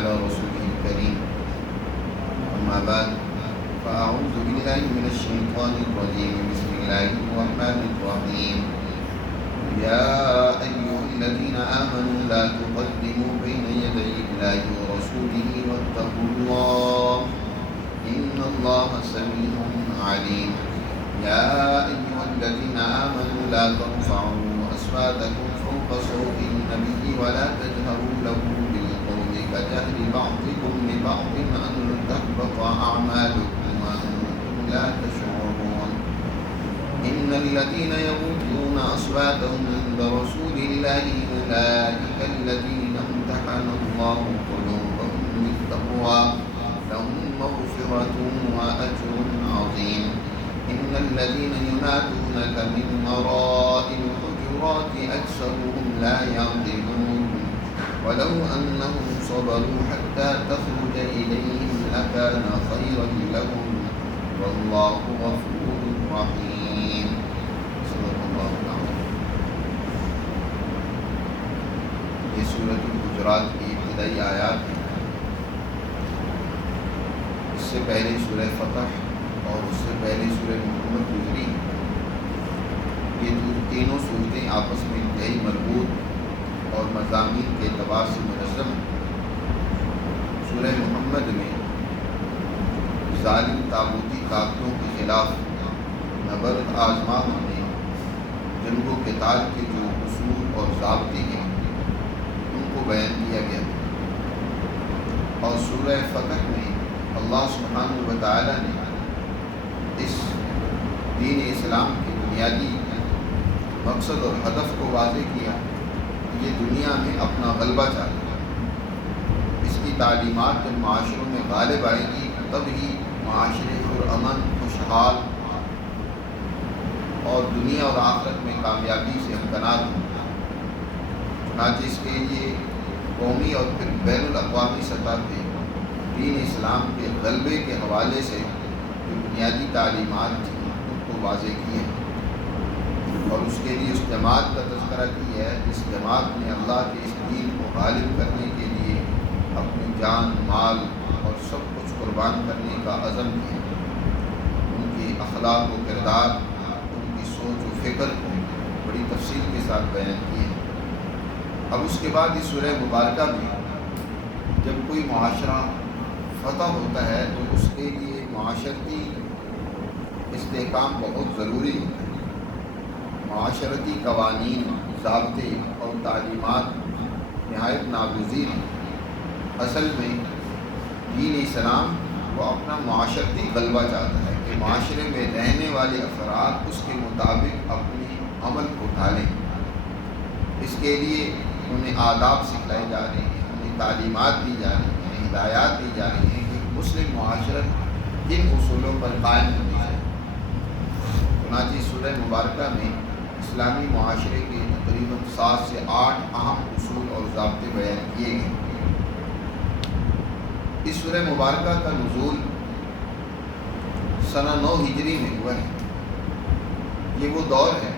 على رسوله الكريم. أما بعد فأعوذ بالله من الشيطان الرجيم. بسم الله الرحمن الرحيم. يا أيها الذين آمنوا لا تقدموا بين يدي الله ورسوله واتقوا الله إن الله سميع عليم. يا أيها الذين آمنوا لا ترفعوا أصواتكم فوق صوت النبي ولا تجهروا له بالقول كجهر بعضكم لبعض أن تحبط أعمالكم وأنتم لا تشعرون. إن الذين يغضون أصواتهم عند رسول الله أولئك الذين امتحن الله قلوبهم للتقوى لهم مغفرة وأجر عظيم. إن الذين ينادونك من وراء الحجرات أكثرهم لا يعقلون ولو أنهم صبروا حتى تخرج إليهم لكان خيرا لهم والله غفور رحيم. صدق اللہ العظیم. یہ سورۃ الحجرات کی ابتدائی آیات ہیں. اس سے پہلے سورہ فتح اور اس سے پہلے سورہ محمد گزری. یہ تینوں صورتیں آپس میں انتہائی مربوط اور مضامین کے اعتبار سے منظم. سورہ محمد میں ظالم طاغوتی طاقتوں کے خلاف نبرد آزما ہونے جنگ و قتال کے جو اصول اور ضابطے ہیں ان کو بیان کیا گیا. اور سورہ فتح میں اللہ سبحانہ و تعالی نے اس دین اسلام کے بنیادی مقصد اور ہدف کو واضح کیا کہ یہ دنیا میں اپنا غلبہ چاہتا ہے. اس کی تعلیمات جب معاشروں میں غالب آئے گی تب ہی معاشرے پرامن خوشحال اور دنیا اور آخرت میں کامیابی سے ہمکنار ہوں. چنانچہ اس کے لیے قومی اور پھر بین الاقوامی سطح پہ دین اسلام کے غلبے کے حوالے سے جو بنیادی تعلیمات تھیں ان کو واضح کیے اور اس کے لیے اس جماعت کا تذکرہ کیا ہے جس جماعت نے اللہ کے اس دین کو غالب کرنے کے لیے اپنی جان مال اور سب کچھ قربان کرنے کا عزم کیا. ان کی اخلاق و کردار ان کی سوچ و فکر کو بڑی تفصیل کے ساتھ بیان کیے. اب اس کے بعد اس سورہ مبارکہ میں جب کوئی معاشرہ فتح ہوتا ہے تو اس کے لیے معاشرتی استحکام بہت ضروری ہوتا ہے. معاشرتی قوانین ضابطے اور تعلیمات نہایت ناگزیر ہیں. اصل میں دین اسلام وہ اپنا معاشرتی غلبہ چاہتا ہے کہ معاشرے میں رہنے والے افراد اس کے مطابق اپنے عمل کو ڈھالیں. اس کے لیے انہیں آداب سکھائے جا رہے ہیں, انہیں تعلیمات دی جا رہی ہیں, ہدایات دی جا رہی ہیں کہ مسلم معاشرت کن اصولوں پر قائم ہونی چاہیے. چنانچہ سورہ مبارکہ میں اسلامی معاشرے کے تقریباً 7 سے 8 اہم اصول اور ضابطے بیان کیے گئے. اس سورہ مبارکہ کا نزول سنہ 9 ہجری میں ہوا ہے. یہ وہ دور ہے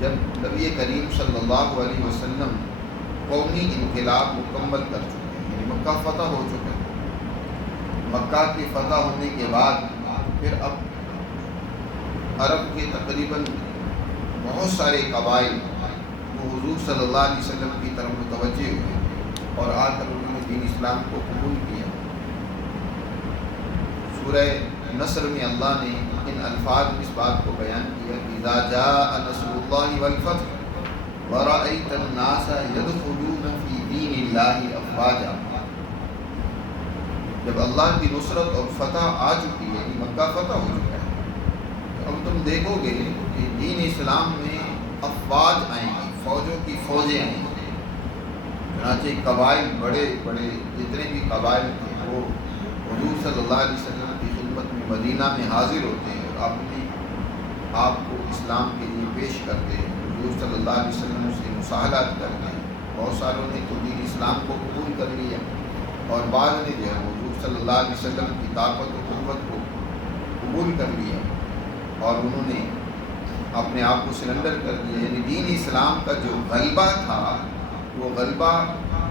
جب نبی کریم صلی اللہ علیہ وسلم قومی انقلاب مکمل کر چکے ہیں, یعنی مکہ فتح ہو چکا ہے. مکہ کے فتح ہونے کے بعد پھر اب عرب کے تقریباً بہت سارے قبائل وہ حضور صلی اللہ علیہ وسلم کی طرف متوجہ ہوئے اور آ کر انہوں نے دین اسلام کو قبول کیا. سورہ نصر میں اللہ نے ان الفاظ میں اس بات کو بیان کیا کہ اذا جاء نصر اللہ والفتح ورأیت الناس يدخلون فی دین اللہ افواجا. جب اللہ کی نصرت اور فتح آ چکی ہے, مکہ فتح ہو چکا ہے, اب تم دیکھو گے کہ دین اسلام میں افواج آئیں گی, فوجوں کی فوجیں آئیں گی. چنانچہ قبائل بڑے بڑے جتنے بھی قبائل تھے وہ حضور صلی اللہ علیہ وسلم کی خدمت میں مدینہ میں حاضر ہوتے ہیں اور اپنے آپ کو اسلام کے لیے پیش کرتے ہیں. حضور صلی اللہ علیہ وسلم سے مصالحت کرتے ہیں. بہت ساروں نے تو دین اسلام کو قبول کر لیا اور بعض نے جو ہے حضور صلی اللہ علیہ وسلم کی طاقت و قوت کو قبول کر لیا اور انہوں نے اپنے آپ کو سرنڈر کر دیا. یعنی دین اسلام کا جو غلبہ تھا وہ غلبہ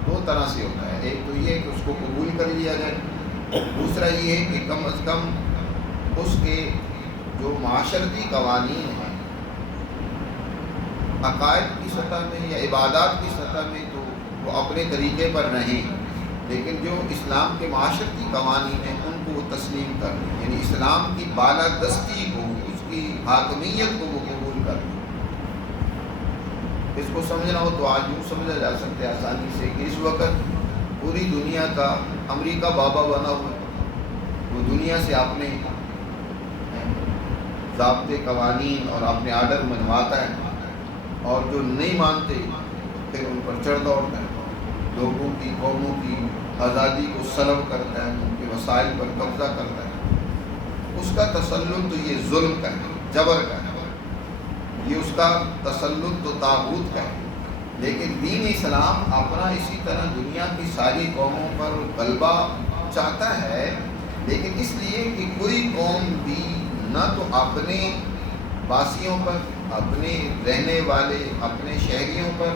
دو طرح سے ہوتا ہے. ایک تو یہ ہے کہ اس کو قبول کر لیا جائے، دوسرا یہ ہے کہ کم از کم اس کے جو معاشرتی قوانین ہیں عقائد کی سطح میں یا عبادات کی سطح میں تو وہ اپنے طریقے پر رہیں، لیکن جو اسلام کے معاشرتی قوانین ہیں ان کو وہ تسلیم کر لیں، یعنی اسلام کی بالادستی کو، اس کی حاکمیت کو وہ قبول کر لیں. اس کو سمجھنا ہو تو آج یوں سمجھا جا سکتا ہے آسانی سے کہ اس وقت پوری دنیا کا امریکہ بابا بنا ہوا ہے. وہ دنیا سے اپنے ضابطے قوانین اور اپنے آرڈر منواتا ہے، اور جو نہیں مانتے پھر ان پر چڑھ دوڑتا ہے، لوگوں کی، قوموں کی آزادی کو سلب کرتا ہے، ان کے وسائل پر قبضہ کرتا ہے. اس کا تسلط تو یہ ظلم کا ہے، جبر کا ہے، یہ اس کا تسلط تو طاغوت کا ہے. لیکن دین اسلام اپنا اسی طرح دنیا کی ساری قوموں پر غلبہ چاہتا ہے، لیکن اس لیے کہ کوئی قوم بھی نہ تو اپنے باسیوں پر، اپنے رہنے والے، اپنے شہریوں پر،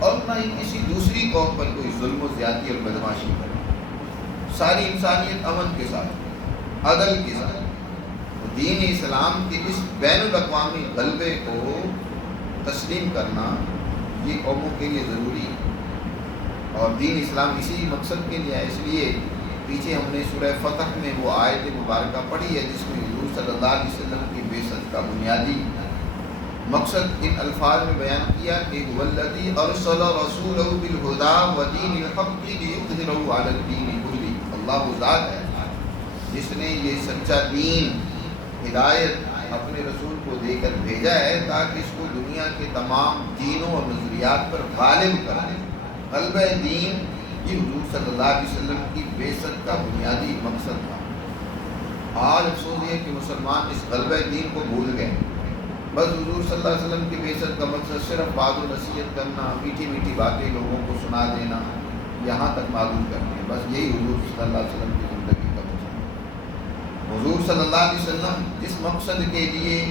اور نہ ہی کسی دوسری قوم پر کوئی ظلم و زیادتی اور بدماشی کرے. ساری انسانیت امن کے ساتھ، عدل کے ساتھ. دین اسلام کے اس بین الاقوامی غلبے کو تسلیم کرنا یہ قوموں کے لیے ضروری ہے، اور دین اسلام اسی مقصد کے لیے ہے. اس لیے پیچھے ہم نے سورہ فتح میں وہ آیت مبارکہ پڑھی ہے جس میں حضور صلی اللہ علیہ وسلم کی بعثت کا بنیادی مقصد ان الفاظ میں بیان کیا کہ والذی ارسل رسولہ بالہدی ودین الحق لیظہرہ علی الدین کلہ. اللہ وہ ذات ہے جس نے یہ سچا دین، ہدایت اپنے رسول کو دے کر بھیجا ہے تاکہ اس کو دنیا کے تمام دینوں اور نظریات پر غالب کر دے. غلبہ دین یہ حضور صلی اللہ علیہ وسلم کی بعثت کا بنیادی مقصد تھا. آج افسوس یہ کہ مسلمان اس غلبہ دین کو بھول گئے. بس حضور صلی اللہ علیہ وسلم کی بعثت کا مقصد صرف بات و نصیحت کرنا، میٹھی میٹھی باتیں لوگوں کو سنا دینا، یہاں تک معلوم کرنے. بس یہی حضور صلی اللہ علیہ وسلم کی زندگی کا مقصد. حضور صلی اللہ علیہ وسلم جس مقصد کے لیے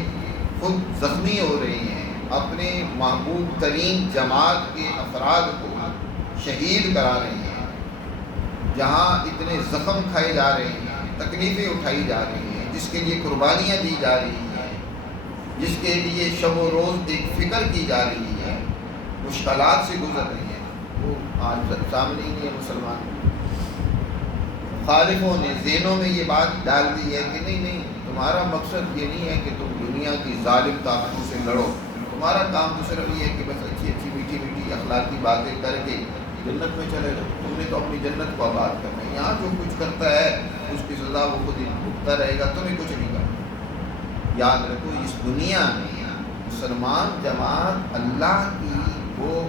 خود زخمی ہو رہے ہیں، اپنے محبوب ترین جماعت کے افراد کو شہید کرا رہے ہیں، جہاں اتنے زخم کھائے جا رہے ہیں، تکلیفیں اٹھائی جا رہی ہیں، جس کے لیے قربانیاں دی جا رہی ہیں، جس کے لیے شب و روز ایک فکر کی جا رہی ہے، مشکلات سے گزر رہی ہیں، وہ آج سامنے نہیں ہے. مسلمان مخالفوں نے ذہنوں میں یہ بات ڈال دی ہے کہ نہیں، تمہارا مقصد یہ نہیں ہے کہ تم دنیا کی ظالم طاقتوں سے لڑو، تمہارا کام تو صرف یہ ہے کہ بس اچھی اچھی میٹھی میٹھی اخلاقی باتیں کر کے جنت میں چلے جاؤ. تم نے تو اپنی جنت کو آباد کرنا ہے. یہاں جو کچھ کرتا ہے اس کی سزا وہ خود ہی بھگتتا رہے گا، تمہیں کچھ نہیں کرنا. یاد رکھو اس دنیا میں مسلمان جماعت اللہ کی وہ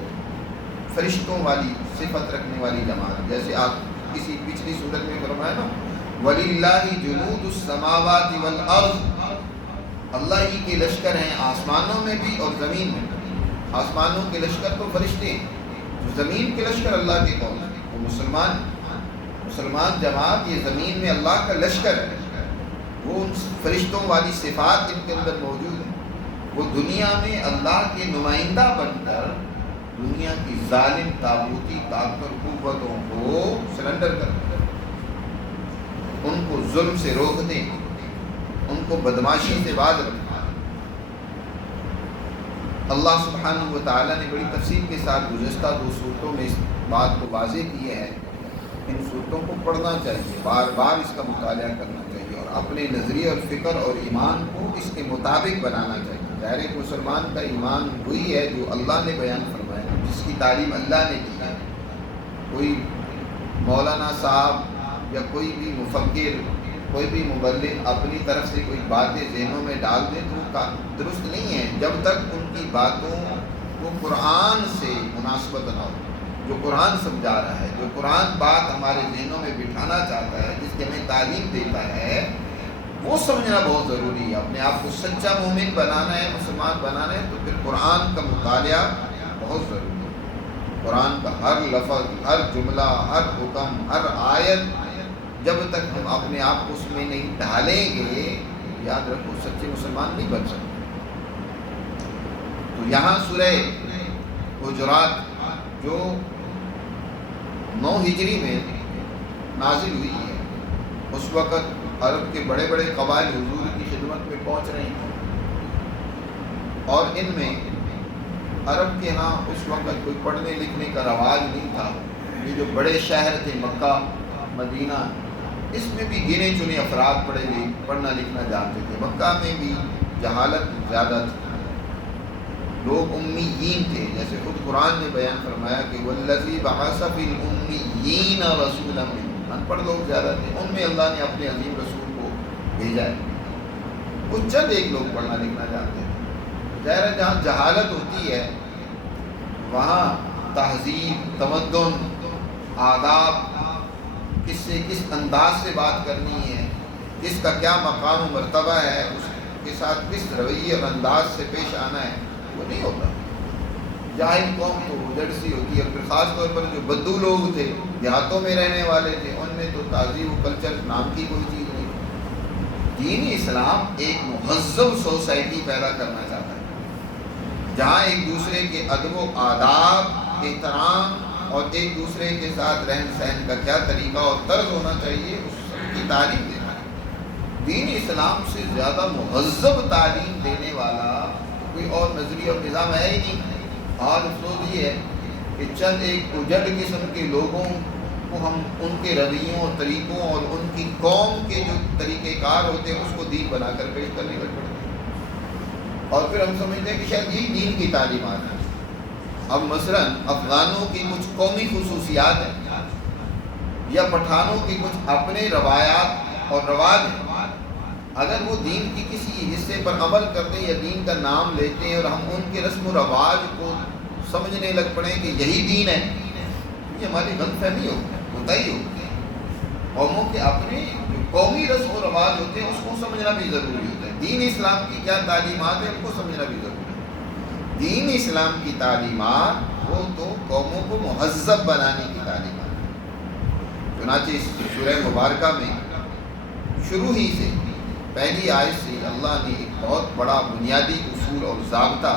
فرشتوں والی صفت رکھنے والی جماعت، جیسے آپ کسی پچھلی صورت میں فرمایا نا وَلِلَّهِ جُنُودُ السَّمَاوَاتِ وَالْأَرْضِ. اللہ ہی کے لشکر ہیں آسمانوں میں بھی اور زمین میں بھی. آسمانوں کے لشکر تو فرشتے ہیں، زمین کے لشکر اللہ کے کون ہیں؟ وہ مسلمان جماعت یہ زمین میں اللہ کا لشکر ہے. وہ ان فرشتوں والی صفات ان کے اندر موجود ہیں. وہ دنیا میں اللہ کے نمائندہ بن کر دنیا کی ظالم طاغوتی طاقت قوتوں کو سرنڈر کرتے ہیں، ان کو ظلم سے روک دیں، ان کو بدماشی سے باز رکھیں. اللہ سبحانہ و تعالیٰ نے بڑی تفصیل کے ساتھ گزشتہ 2 صورتوں میں اس بات کو واضح کیا ہے. ان صورتوں کو پڑھنا چاہیے، بار بار اس کا مطالعہ کرنا چاہیے، اور اپنے نظریے اور فکر اور ایمان کو اس کے مطابق بنانا چاہیے. ظاہر ایک مسلمان کا ایمان وہی ہے جو اللہ نے بیان فرمایا، جس کی تعلیم اللہ نے کی ہے. کوئی مولانا صاحب یا کوئی بھی مفکر، کوئی بھی مبلغ اپنی طرف سے کوئی باتیں ذہنوں میں ڈال دے تو وہ درست نہیں ہے جب تک ان کی باتوں کو قرآن سے مناسبت نہ ہو. جو قرآن سمجھا رہا ہے، جو قرآن بات ہمارے ذہنوں میں بٹھانا چاہتا ہے، جس کی ہمیں تعلیم دیتا ہے، وہ سمجھنا بہت ضروری ہے. اپنے آپ کو سچا مومن بنانا ہے، مسلمان بنانا ہے، تو پھر قرآن کا مطالعہ بہت ضروری ہے. قرآن کا ہر لفظ، ہر جملہ، ہر حکم، ہر آیت جب تک ہم اپنے آپ کو اس میں نہیں ڈھالیں گے، یاد رکھو سچے مسلمان نہیں بن سکتے. تو یہاں سورہ حجرات جو 9 ہجری میں نازل ہوئی ہے۔ اس وقت عرب کے بڑے بڑے قبائل حضور کی خدمت میں پہنچ رہے ہیں، اور ان میں عرب کے ہاں اس وقت کوئی پڑھنے لکھنے کا رواج نہیں تھا۔ یہ جو بڑے شہر تھے مکہ مدینہ، اس میں بھی گنے چنے افراد پڑھنا لکھنا جانتے تھے۔ مکہ میں بھی جہالت زیادہ تھی، لوگ امیین تھے، جیسے خود قرآن نے بیان فرمایا کہ والذی بعث فی الامیین رسولا منہم، ان پڑھ لوگ زیادہ تھے، ان میں اللہ نے اپنے عظیم رسول کو بھیجا ہے۔ کچھ چند ایک لوگ پڑھنا لکھنا جانتے تھے۔ ظاہر ہے جہاں جہالت ہوتی ہے وہاں تہذیب، تمدن، آداب، کس سے کس انداز سے بات کرنی ہے، کس کا کیا مقام و مرتبہ ہے، اس کے ساتھ کس رویے اور انداز سے پیش آنا ہے، وہ نہیں ہوتا۔ جاہل قوم تو اجڑ سی ہوتی ہے، پھر خاص طور پر جو بدو لوگ تھے، دیہاتوں میں رہنے والے تھے، ان میں تو تہذیب و کلچر نام کی کوئی چیز نہیں۔ دین اسلام ایک مہذب سوسائٹی پیدا کرنا چاہتا ہے، جہاں ایک دوسرے کے ادب و آداب، احترام اور ایک دوسرے کے ساتھ رہن سہن کا کیا طریقہ اور طرز ہونا چاہیے، اس کی تعلیم دینا ہے۔ دین اسلام سے زیادہ مہذب تعلیم دینے والا کوئی اور نظریہ اور نظام ہے ہی نہیں۔ حال افسوس یہ ہے کہ چند ایک اجڑ قسم کے لوگوں کو ہم ان کے رویوں اور طریقوں اور ان کی قوم کے جو طریقہ کار ہوتے ہیں اس کو دین بنا کر پیش کرنے لگ پڑتے ہیں، اور پھر ہم سمجھتے ہیں کہ شاید یہ دین کی تعلیمات ہیں۔ اب مثلاً افغانوں کی کچھ قومی خصوصیات ہیں یا پٹھانوں کی کچھ اپنے روایات اور رواج ہیں، اگر وہ دین کی کسی حصے پر عمل کرتے ہیں یا دین کا نام لیتے ہیں اور ہم ان کے رسم و رواج کو سمجھنے لگ پڑیں کہ یہی دین ہے، یہ ہماری غلط فہمی ہوتا ہی ہوتی ہے۔ قوموں کے اپنے جو قومی رسم و رواج ہوتے ہیں اس کو سمجھنا بھی ضروری ہوتا ہے۔ دین اسلام کی کیا تعلیمات ہیں ان کو سمجھنا بھی ضروری ہے۔ دین اسلام کی تعلیمات وہ تو قوموں کو مہذب بنانے کی تعلیمات ہے۔ چنانچہ اس سورہ مبارکہ میں شروع ہی سے پہلی آیت سے اللہ نے ایک بہت بڑا بنیادی اصول اور ضابطہ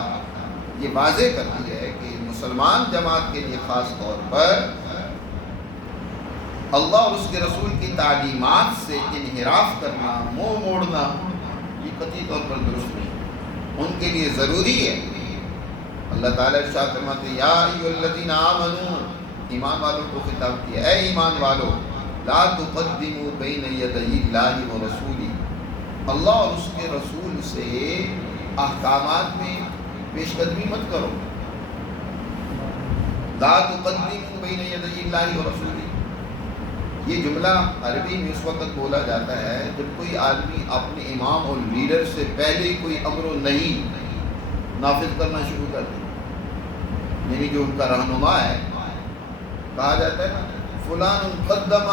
یہ واضح کر دیا ہے کہ مسلمان جماعت کے لیے خاص طور پر اللہ اور اس کے رسول کی تعلیمات سے انحراف کرنا، منہ موڑنا، یہ قطعی طور پر درست نہیں، ان کے لیے ضروری ہے۔ اللہ تعالیٰ ارشاد فرماتے ہیں یا ایھا الذین آمنوا، ایمان والوں کو خطاب کیا، اے ایمان والو، لا تقدموا بین یدی اللہ ورسولہ، اللہ اور اس کے رسول سے احکامات میں پیش قدمی مت کرو۔ لا تقدموا بین یدی اللہ ورسولہ، یہ جملہ عربی میں اس وقت بولا جاتا ہے جب کوئی آدمی اپنے امام اور لیڈر سے پہلے کوئی امر و نہی نافذ کرنا شروع کر دے، یعنی جو ان کا رہنما ہے، کہا جاتا ہے نا فلان قدم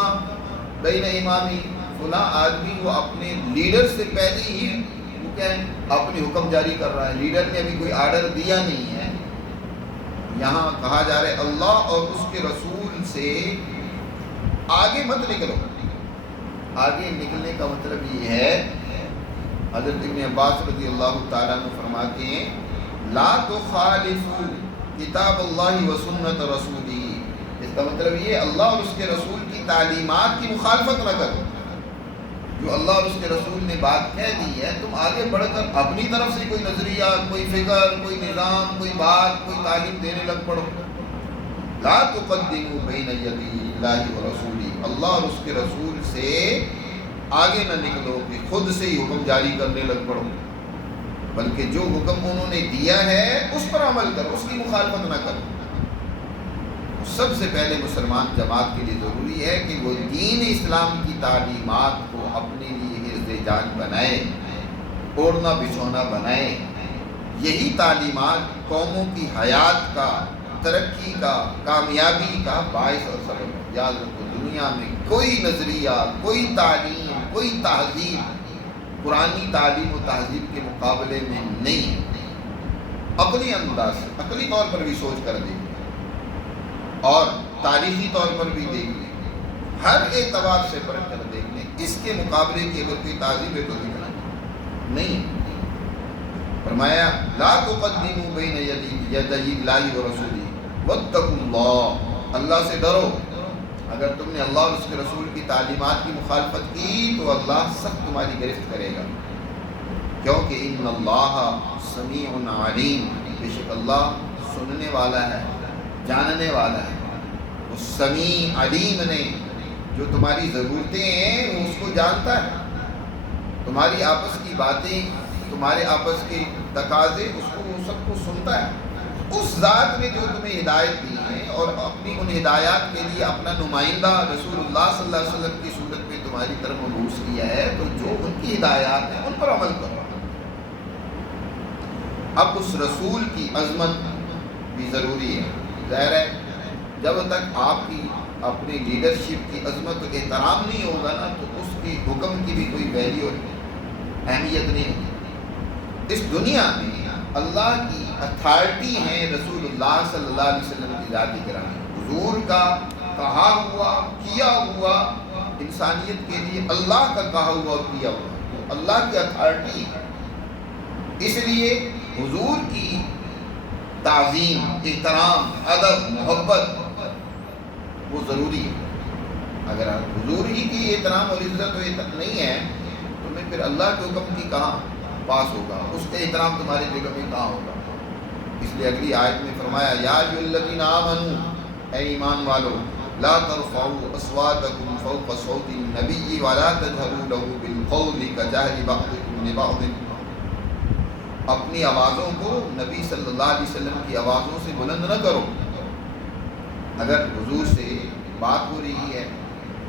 بین امامی، فلاں آدمی وہ اپنے لیڈر سے پہلے ہی وہ کیا ہے اپنی حکم جاری کر رہا ہے، لیڈر نے ابھی کوئی آرڈر دیا نہیں ہے۔ یہاں کہا جا رہا ہے اللہ اور اس کے رسول سے آگے مت نکلو۔ آگے نکلنے کا مطلب یہ ہے، حضرت ابن عباس رضی اللہ تعالیٰ عنہ فرماتے ہیں لا تخالفوا کتاب اللہ و سنت رسولہ، اس کا مطلب یہ اللہ اور اس کے رسول کی تعلیمات کی مخالفت نہ کرو۔ جو اللہ اور اس کے رسول نے بات کہہ دی ہے تم آگے بڑھ کر اپنی طرف سے کوئی نظریہ، کوئی فکر، کوئی نظام، کوئی بات، کوئی تعلیم دینے لگ پڑو۔ لا تقدموا بین یدی اللہ ورسولہ، اللہ اور اس کے رسول سے آگے نہ نکلو کہ خود سے ہی حکم جاری کرنے لگ پڑو، بلکہ جو حکم انہوں نے دیا ہے اس پر عمل کرو، اس کی مخالفت نہ کرو۔ سب سے پہلے مسلمان جماعت کے لیے ضروری ہے کہ وہ دین اسلام کی تعلیمات کو اپنے لیے حفظ جان بنائے، اوڑھنا بچھونا بنائے۔ یہی تعلیمات قوموں کی حیات کا، ترقی کا، کامیابی کا باعث اور سبب ہے۔ یاد رکھو دنیا میں کوئی نظریہ، کوئی تعلیم، کوئی تہذیب پرانی تعلیم و تہذیب کے مقابلے میں نہیں ہے۔ عقلی انداز سے، عقلی طور پر بھی سوچ کر دیکھ لیں اور تاریخی طور پر بھی دیکھ لیں، ہر اعتبار سے پرکھ کر دیکھ لیں، اس کے مقابلے کی اگر کوئی تہذیب ہے تو دکھنا نہیں۔ فرمایا لا تقدموا بین یدی اللہ ورسولہ واتقوا اللہ، اللہ سے ڈرو اگر تم نے اللہ اور اس کے رسول کی تعلیمات کی مخالفت کی تو اللہ سخت تمہاری گرفت کرے گا، کیونکہ ان اللہ سمیع علیم، بے شک اللہ سننے والا ہے، جاننے والا ہے۔ اس سمیع علیم نے جو تمہاری ضرورتیں ہیں وہ اس کو جانتا ہے، تمہاری آپس کی باتیں، تمہارے آپس کے تقاضے، اس کو وہ سب کو سنتا ہے۔ اس ذات نے جو تمہیں ہدایت دی ہے اور اپنی ان ہدایات کے لیے اپنا نمائندہ رسول اللہ صلی اللہ علیہ وسلم کی صورت میں تمہاری طرف مبعوث کیا ہے، تو جو ان کی ہدایات ہیں ان پر عمل کرو۔ اب اس رسول کی عظمت بھی ضروری ہے، ظاہر ہے جب تک آپ کی اپنی لیڈرشپ کی عظمت و احترام نہیں ہوگا نا، تو اس کے حکم کی بھی کوئی ویلیو اہمیت نہیں ہوگی۔ اس دنیا میں اللہ کی اتھارٹی ہے رسول اللہ صلی اللہ علیہ وسلم کی ذات گرامی، حضور کا کہا ہوا کیا ہوا انسانیت کے لیے اللہ کا کہا ہوا کیا ہوا، اللہ کی اتھارٹی ہے۔ اس لیے حضور کی تعظیم، احترام، ادب، محبت وہ ضروری ہے۔ اگر حضور ہی کی احترام اور عزت و عزت نہیں ہے تو میں پھر اللہ کے حکم کی کہاں پاس ہوگا، اس کا احترام تمہاری جگہ میں کہاں ہوگا۔ اس لیے اگلی آیت میں فرمایا یا ایھا الذین آمنوا، اے ایمان والو، لا ترفعوا اصواتکم فوق صوت النبی ولا تجہروا لہ بالقول کجہر بعضکم لبعض، اپنی آوازوں کو نبی صلی اللہ علیہ وسلم کی آوازوں سے بلند نہ کرو۔ اگر حضور سے بات ہو رہی ہے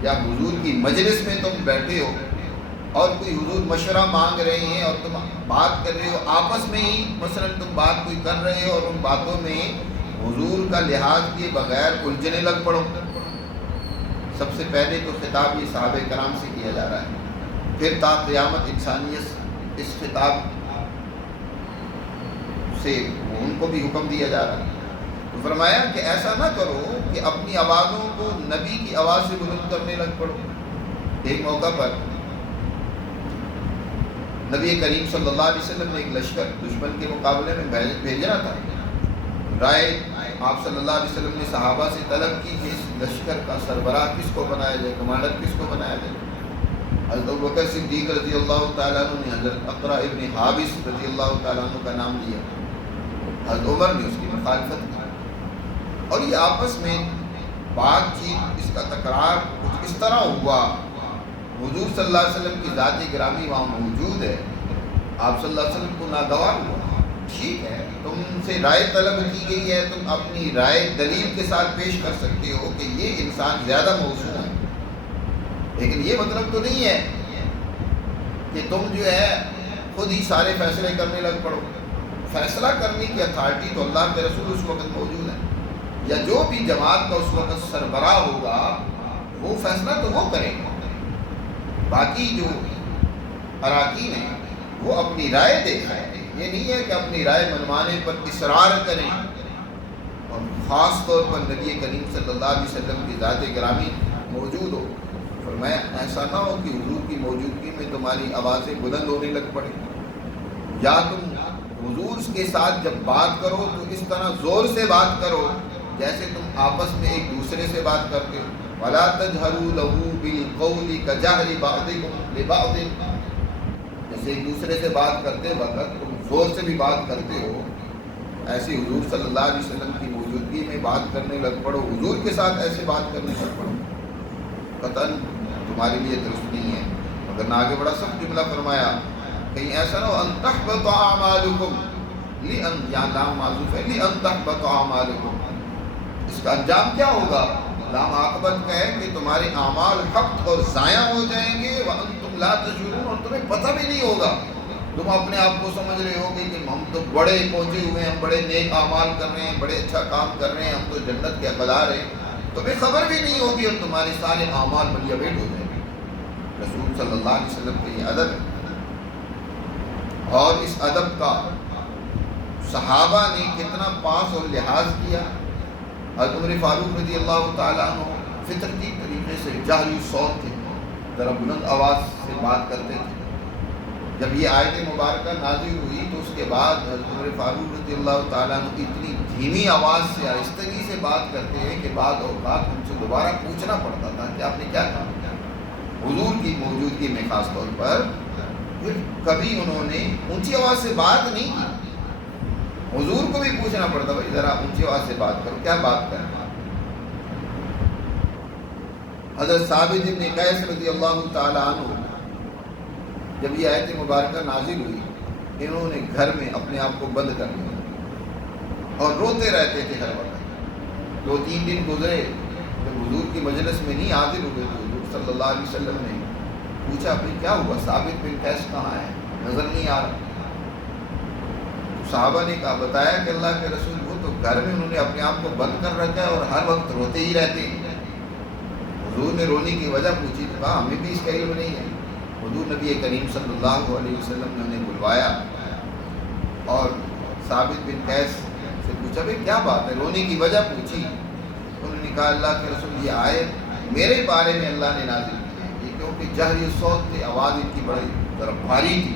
یا حضور کی مجلس میں تم بیٹھے ہو اور کوئی حضور مشورہ مانگ رہے ہیں اور تم بات کر رہے ہو آپس میں ہی، مثلا تم بات کوئی کر رہے ہو اور ان باتوں میں حضور کا لحاظ کیے بغیر الجھنے لگ پڑو، سب سے پہلے تو خطاب یہ صحابہ کرام سے کیا جا رہا ہے، پھر تا قیامت انسانیت اس خطاب سے ان کو بھی حکم دیا جا رہا ہے۔ تو فرمایا کہ ایسا نہ کرو کہ اپنی آوازوں کو نبی کی آواز سے بلند کرنے لگ پڑو۔ ایک موقع پر نبی کریم صلی اللہ علیہ وسلم نے ایک لشکر دشمن کے مقابلے میں بھیجنا تھا، رائے آپ صلی اللہ علیہ وسلم نے صحابہ سے طلب کی کہ اس لشکر کا سربراہ کس کو بنایا جائے، کمانڈر کس کو بنایا جائے۔ حضرت ابوبکر صدیق رضی اللہ تعالیٰ عنہ نے حضرت اقرا ابن حابس رضی اللہ تعالیٰ عنہ کا نام لیا، حضرت عمر نے اس کی مخالفت کی، اور یہ آپس میں بات چیت، اس کا تکرار کچھ اس طرح ہوا۔ حضور صلی اللہ علیہ وسلم کی ذات گرامی وہاں موجود ہے، آپ صلی اللہ علیہ وسلم کو ناگوار ہوا، ٹھیک ہے تم سے رائے طلب کی گئی ہے، تم اپنی رائے دلیل کے ساتھ پیش کر سکتے ہو کہ یہ انسان زیادہ موزوں ہے، لیکن یہ مطلب تو نہیں ہے کہ تم جو ہے خود ہی سارے فیصلے کرنے لگ پڑو۔ فیصلہ کرنے کی اتھارٹی تو اللہ کے رسول اس وقت موجود ہے، یا جو بھی جماعت کا اس وقت سربراہ ہوگا وہ فیصلہ تو وہ کرے گا، باقی جو اراکین ہیں وہ اپنی رائے دے رہے ہیں۔ یہ نہیں ہے کہ اپنی رائے منوانے پر اصرار کریں، اور خاص طور پر نبی کریم صلی اللہ علیہ وسلم کی ذات گرامی موجود ہو۔ فرمایا ایسا نہ ہو کہ حضور کی موجودگی میں تمہاری آوازیں بلند ہونے لگ پڑے، یا تم حضور کے ساتھ جب بات کرو تو اس طرح زور سے بات کرو جیسے تم آپس میں ایک دوسرے سے بات کرتے ہو۔ وَلَا تَجْهَرُوا لَهُ بِالْقَوْلِ كَجَهْرِ بَعْضِكُمْ لِبَعْضٍ، جیسے ایک دوسرے سے بات کرتے وقت تم زور سے بھی بات کرتے ہو، ایسے حضور صلی اللہ علیہ وسلم کی موجودگی میں بات کرنے لگ پڑو، حضور کے ساتھ ایسے بات کرنے لگ پڑو، قطعاً تمہارے لیے درست نہیں ہے۔ مگر نہ آگے بڑا سخت جملہ فرمایا، کہیں ایسا نہ ہو ان تحبط اعمالکم، یہاں لام معذوف ہے، لئن تحبط اعمالکم، اس کا انجام کیا ہوگا؟ لام عاقبت کا ہے کہ تمہارے اعمال حق اور ضائع ہو جائیں گے، وانتم لا تشعرون، اور تمہیں پتہ بھی نہیں ہوگا۔ تم اپنے آپ کو سمجھ رہے ہو کہ ہم تو بڑے پہنچے ہوئے ہیں، ہم بڑے نیک اعمال کر رہے ہیں، بڑے اچھا کام کر رہے ہیں، ہم تو جنت کے حقدار ہیں، تمہیں خبر بھی نہیں ہوگی اور تمہارے سارے اعمال ملیابیٹ ہو جائیں گے۔ رسول صلی اللہ علیہ وسلم کا یہ ادب ہے، اور اس ادب کا صحابہ نے کتنا پاس اور لحاظ کیا۔ حضرت عمر فاروق رضی اللہ تعالیٰ عنہ فطرتی طریقے سے جہری صوت تھے، ذرا بلند آواز سے بات کرتے تھے۔ جب یہ آیت مبارکہ نازل ہوئی تو اس کے بعد حضرت عمر فاروق رضی اللہ تعالیٰ عنہ اتنی دھیمی آواز سے آہستگی سے بات کرتے ہیں کہ بعض اوقات ان سے دوبارہ پوچھنا پڑتا تھا کہ آپ نے کیا کہا. حضور کی موجودگی میں خاص طور پر پھر کبھی انہوں نے اونچی آواز سے بات نہیں کی. حضور کو بھی پوچھنا پڑتا بھائی ذرا اونچی آواز سے بات کرو، کیا بات کرنا. حضرت ثابت بن قیس رضی اللہ تعالی عنہ جب یہ آیت مبارکہ نازل ہوئی، انہوں نے گھر میں اپنے آپ کو بند کر لیا اور روتے رہتے تھے ہر وقت. 2-3 دن گزرے جب حضور کی مجلس میں نہیں حاضر ہوئے تو حضور صلی اللہ علیہ وسلم نے پوچھا بھائی کیا ہوا، ثابت بن قیس کہاں ہے، نظر نہیں آ رہا. صحابہ نے کہا، بتایا کہ اللہ کے رسول وہ تو گھر میں انہوں نے اپنے آپ کو بند کر رکھا ہے اور ہر وقت روتے ہی رہتے ہیں. حضور نے رونے کی وجہ پوچھی تو کہا ہمیں بھی اس کا علم نہیں ہے. حضور نبی کریم صلی اللہ علیہ وسلم نے انہیں بلوایا اور ثابت بن قیس سے پوچھا بھائی کیا بات ہے، رونے کی وجہ پوچھی. انہوں نے کہا اللہ کے رسول یہ آیت میرے بارے میں اللہ نے نازل کی ہے، یہ کیونکہ جہری صوت تھی، آواز ان کی بڑی طرف بھاری تھی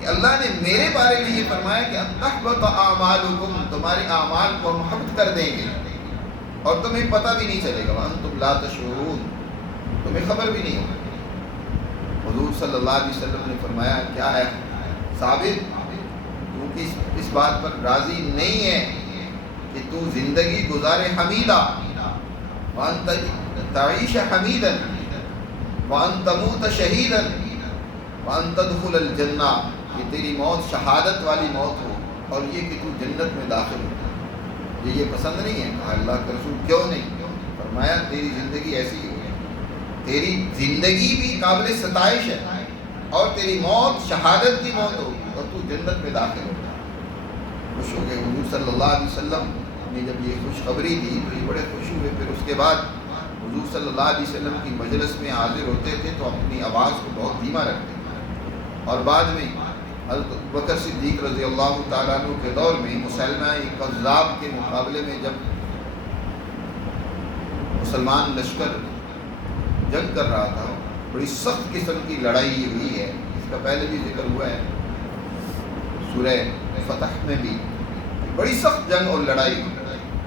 کہ اللہ نے میرے بارے میں یہ فرمایا کہ تحبط اعمالکم، تمہارے اعمال کو ہم حبط کر دیں گے اور تمہیں پتہ بھی نہیں چلے گا، وانتم لا تشعرون، تمہیں خبر بھی نہیں ہوگی. حضور صلی اللہ علیہ وسلم نے فرمایا کیا ہے ثابت، کیونکہ اس بات پر راضی نہیں ہے کہ تو زندگی گزارے حمیدہ وانت تعیش حمیدا وان تموت شہیدا وان تدخل الجنہ، کہ تیری موت شہادت والی موت ہو اور یہ کہ تو جنت میں داخل ہو. یہ پسند نہیں ہے. کہا اللہ کے رسول کیوں نہیں؟ فرمایا تیری زندگی ایسی ہی ہو، تیری زندگی بھی قابل ستائش ہے اور تیری موت شہادت کی موت ہوگی اور تو جنت میں داخل ہوگا. خوش ہو گئے. حضور صلی اللہ علیہ وسلم نے جب یہ خوشخبری دی تو یہ بڑے خوش ہوئے. پھر اس کے بعد حضور صلی اللہ علیہ وسلم کی مجلس میں حاضر ہوتے تھے تو اپنی آواز کو بہت دھیما رکھتے تھے. اور بعد میں حضرت ابوبکر صدیق رضی اللہ تعالیٰ عنہ کے دور میں مسلمہ کذاب کے مقابلے میں جب مسلمان لشکر جنگ کر رہا تھا، بڑی سخت قسم کی لڑائی ہوئی ہے. اس کا پہلے بھی ذکر ہوا ہے سورہ فتح میں بھی. بڑی سخت جنگ اور لڑائی.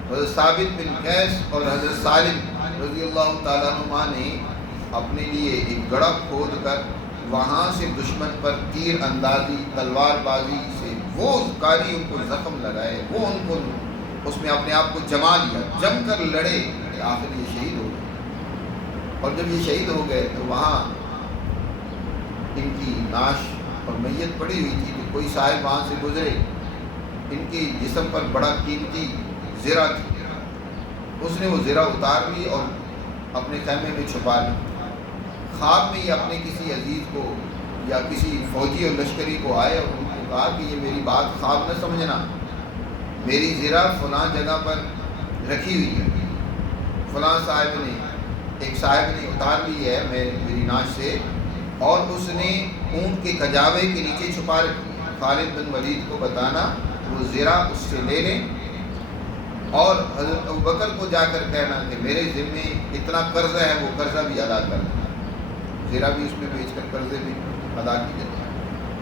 حضرت ثابت بن قیس اور حضرت سالم رضی اللہ تعالیٰ عنہ نے اپنے لیے ایک گڑھا کھود کر وہاں سے دشمن پر تیر اندازی تلوار بازی سے وہ کاری ان کو زخم لگائے، وہ ان کو اس میں اپنے آپ کو جما لیا، جم کر لڑے کہ آخر یہ شہید ہو گئے. اور جب یہ شہید ہو گئے تو وہاں ان کی نعش اور میت پڑی ہوئی تھی تو کوئی صاحب وہاں سے گزرے، ان کی جسم پر بڑا قیمتی زرہ تھی، اس نے وہ زرہ اتار لی اور اپنے خیمے میں چھپا لی. خواب میں یہ اپنے کسی عزیز کو یا کسی فوجی اور لشکری کو آئے اور ان کو کہا کہ یہ میری بات خواب نہ سمجھنا، میری زرہ فلاں جگہ پر رکھی ہوئی ہے، فلاں ایک صاحب نے اتار لی ہے میری ناش سے اور اس نے اونٹ کے کجاوے کے نیچے چھپا رکھی ہے. خالد بن ولید کو بتانا، وہ زرہ اس سے لے لیں اور حضرت ابوبکر کو جا کر کہنا کہ میرے ذمے اتنا قرضہ ہے، وہ قرضہ بھی ادا کر دیں. زرہ بھی اس میں بیچ کر قرضے بھی ادا کی جاتی ہے.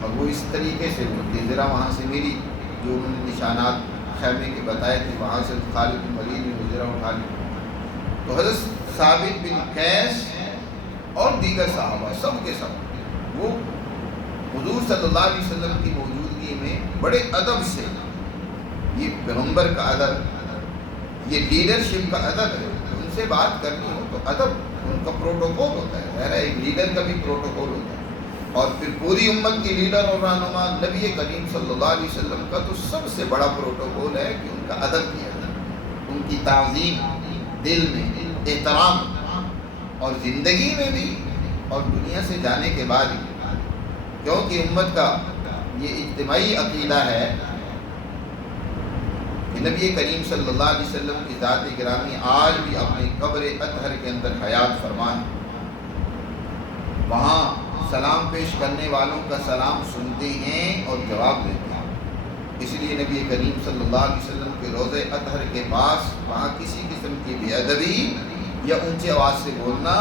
اور وہ اس طریقے سے وہ زرہ وہاں سے ملی جو انہوں نے نشانات خیمے کے بتائے تھے، وہاں سے خالد بن ولید نے وہ زرہ اٹھا لی. تو حضرت ثابت بن قیس اور دیگر صحابہ سب کے سب وہ حضور صلی اللہ علیہ وسلم کی موجودگی میں بڑے ادب سے، یہ پیغمبر کا ادب، یہ لیڈرشپ کا ادب ہے. ان سے بات کرنی ہو تو ادب ان کا پروٹوکول ہوتا ہے. ظاہر ہے ایک لیڈر کا بھی پروٹوکول ہوتا ہے. اور پھر پوری امت کی لیڈر اور رہنما نبی کریم صلی اللہ علیہ وسلم کا تو سب سے بڑا پروٹوکول ہے کہ ان کا ادب کیا جائے، ان کی تعظیم دل میں، احترام اور زندگی میں بھی اور دنیا سے جانے کے بعد بھی. کیونکہ امت کا یہ اجتماعی عقیدہ ہے کہ نبی کریم صلی اللہ علیہ وسلم کی ذات گرامی آج بھی اپنے قبر اطہر کے اندر حیات فرما ہے. وہاں سلام پیش کرنے والوں کا سلام سنتے ہیں اور جواب دیتے ہیں. اس لیے نبی کریم صلی اللہ علیہ وسلم کے روضہ اطہر کے پاس وہاں کسی قسم کی بے ادبی یا اونچی آواز سے بولنا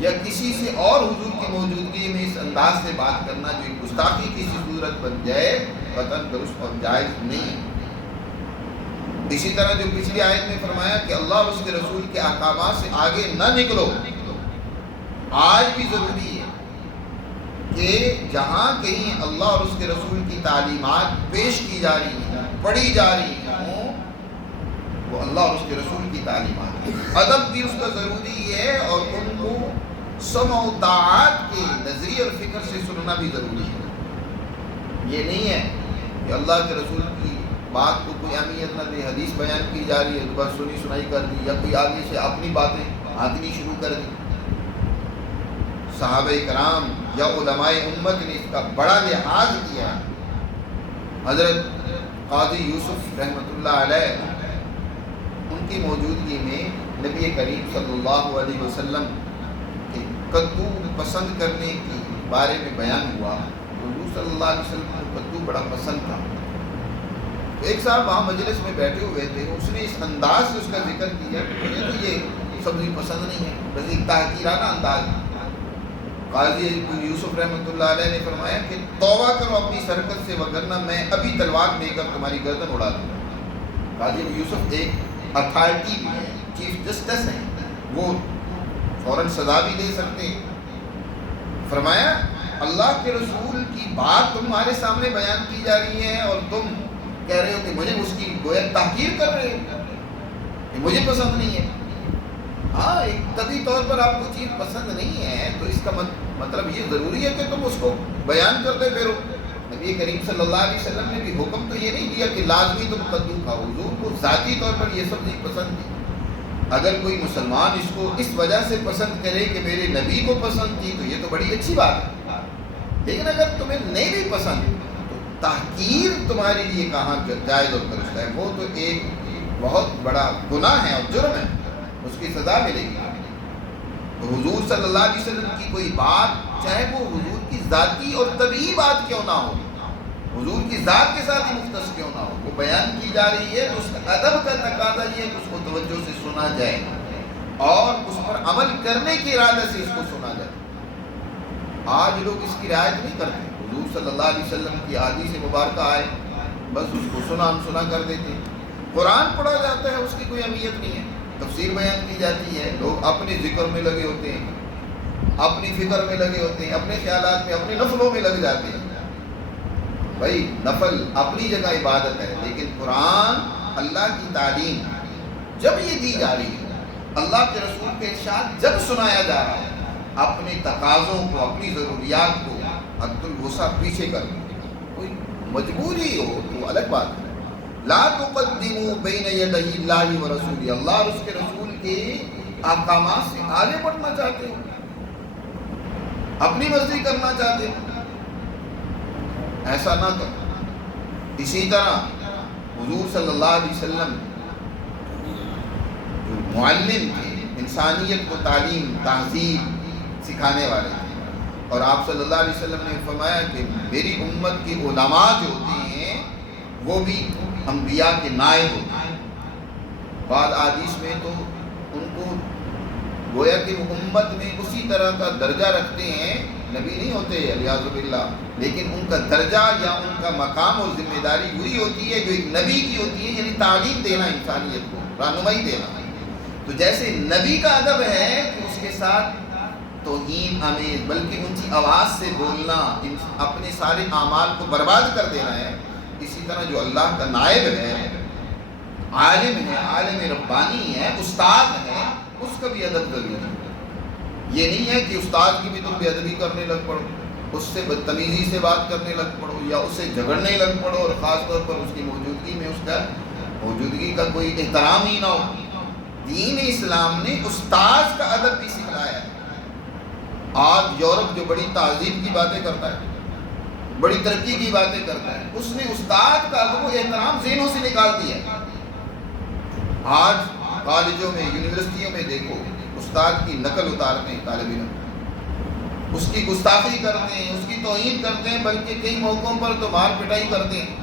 یا کسی سے اور حضور کی موجودگی میں اس انداز سے بات کرنا جو ایک گستاخی کی صورت بن جائے قطعاً درست اور جائز نہیں. اسی طرح جو پچھلی آیت میں فرمایا کہ اللہ اور اس کے رسول کے احکامات سے آگے نہ نکلو، آج بھی ضروری ہے کہ جہاں کہیں اللہ اور اس کے رسول کی تعلیمات پیش کی جا رہی ہیں، پڑھی جا رہی ہوں، وہ اللہ اور اس کے رسول کی تعلیمات ہیں۔ ادب بھی اس کا ضروری ہے، اور ان کو سمع و طاعت کے نظریے اور فکر سے سننا بھی ضروری ہے۔ یہ نہیں ہے کہ اللہ کے رسول کی بات کو کوئی اہمیت نہ دے، حدیث بیان کی جا رہی ہے تو بس سنی سنائی کر دی، یا کوئی آگے سے اپنی باتیں آنکھنی شروع کر دی۔ صحابہ کرام یا علماء امت نے اس کا بڑا لحاظ کیا۔ حضرت قاضی یوسف رحمۃ اللہ علیہ، ان کی موجودگی میں نبی کریم صلی اللہ علیہ وسلم کے کدو پسند کرنے کے بارے میں بیان ہوا۔ حضور صلی اللہ علیہ وسلم کو کدو بڑا پسند تھا۔ تو ایک صاحب وہاں مجلس میں بیٹھے ہوئے تھے، اس نے اس انداز سے اس کا ذکر کیا کہ مجھے تو یہ سبزی پسند نہیں ہے، بس ایک تحقیرانہ انداز۔ قاضی یوسف رحمۃ اللہ علیہ نے فرمایا کہ توبہ کرو اپنی حرکت سے، وگرنہ میں ابھی تلوار لے کر تمہاری گردن اڑا دوں گا۔ قاضی یوسف ایک اتھارٹی بھی ہے، چیف جسٹس ہیں، وہ فوراً سزا بھی دے سکتے ہیں۔ فرمایا اللہ کے رسول کی بات تمہارے سامنے بیان کی جا رہی ہے اور تم کہہ رہے ہو کہ مجھے اس کی گویا تحقیر کر رہے ہو کہ مجھے پسند نہیں ہے۔ ہاں، ایک طبی طور پر آپ کو چیز پسند نہیں ہے تو اس کا مطلب یہ ضروری ہے کہ تم اس کو بیان کرتے پھرو۔ نبی کریم صلی اللہ علیہ وسلم نے بھی حکم تو یہ نہیں دیا کہ لازمی تم کدو کھاؤ، حضور کو ذاتی طور پر یہ سبزی پسند تھی۔ اگر کوئی مسلمان اس کو اس وجہ سے پسند کرے کہ میرے نبی کو پسند تھی تو یہ تو بڑی اچھی بات ہے، لیکن اگر تمہیں نہیں بھی پسند تو تحقیر تمہارے لیے کہاں جائز اور درست ہے؟ وہ تو ایک بہت بڑا گناہ ہے اور جرم ہے، اس کی سزا ملے گی۔ تو حضور صلی اللہ علیہ وسلم کی کوئی بات، چاہے وہ حضور کی ذاتی اور طبیعی بات کیوں نہ ہو، حضور کی ذات کے ساتھ ہی مختص کیوں نہ ہو، وہ بیان کی جا رہی ہے تو اس کا ادب کا تقاضا یہ ہے کہ اس کو توجہ سے سنا جائے اور اس پر عمل کرنے کے ارادے سے اس کو سنا جائے۔ آج لوگ اس کی رعایت نہیں کرتے۔ حضور صلی اللہ علیہ وسلم کی احادیث مبارکہ آئے، بس اس کو سنا کر دیتے۔ قرآن پڑھا جاتا ہے، اس کی کوئی اہمیت نہیں ہے۔ تفسیر بیان کی جاتی ہے، لوگ اپنے ذکر میں لگے ہوتے ہیں، اپنی فکر میں لگے ہوتے ہیں، اپنے خیالات میں، اپنے نفلوں میں لگ جاتے ہیں۔ بھائی نفل اپنی جگہ عبادت ہے، لیکن قرآن اللہ کی تعلیم جب یہ دی جا رہی ہے، اللہ کے رسول کے ارشاد جب سنایا جا رہا ہے، اپنے تقاضوں کو، اپنی ضروریات کو حد الوسع پیچھے کر دیں۔ کوئی مجبوری ہو تو الگ بات ہے۔ لا تقدموا بین یدی اللہ و رسولہ، اللہ اور اس کے رسول کے احکامات سے آگے بڑھنا چاہتے ہو، اپنی مرضی کرنا چاہتے ہو، ایسا نہ کرو۔ اسی طرح حضور صلی اللہ علیہ وسلم جو معلم تھے، انسانیت کو تعلیم تہذیب سکھانے والے تھے، اور آپ صلی اللہ علیہ وسلم نے فرمایا کہ میری امت کی علماء جو ہوتے ہیں وہ بھی انبیاء کے نائب ہوتے ہیں۔ بعض احادیث میں تو ان کو گویا کہ وہ امت میں اسی طرح کا درجہ رکھتے ہیں، نبی نہیں ہوتے الیاذ باللہ، لیکن ان کا درجہ یا ان کا مقام اور ذمہ داری وہی ہوتی ہے جو ایک نبی کی ہوتی ہے، یعنی تعلیم دینا، انسانیت کو رہنمائی دینا۔ تو جیسے نبی کا ادب ہے کہ اس کے ساتھ توہین آمیز بلکہ اونچی آواز سے بولنا اپنے سارے اعمال کو برباد کر دینا ہے، اسی طرح جو اللہ کا نائب ہے، عالم ہے، عالم ربانی ہے، استاد ہے، اس کا بھی ادب ضروری ہے۔ یہ نہیں ہے کہ استاد کی بھی تم بے ادبی کرنے لگ پڑو، اس سے بدتمیزی سے بات کرنے لگ پڑو یا اس سے جھگڑنے لگ پڑو، اور خاص طور پر اس کی موجودگی میں اس کا موجودگی کا کوئی احترام ہی نہ ہو۔ دین اسلام نے استاد کا ادب بھی سکھلایا ہے۔ آج یورپ جو بڑی تہذیب کی باتیں کرتا ہے، بڑی ترقی کی باتیں کرتا ہے، اس نے استاد کا ادب و احترام ذہنوں سے نکال دیا ہے۔ آج کالجوں میں، یونیورسٹیوں میں دیکھو، استاد کی نقل اتارتے ہیں طالب علم، اس کی گستاخی کرتے ہیں، اس کی توہین کرتے ہیں، بلکہ کئی موقعوں پر تو مار پٹائی کرتے ہیں۔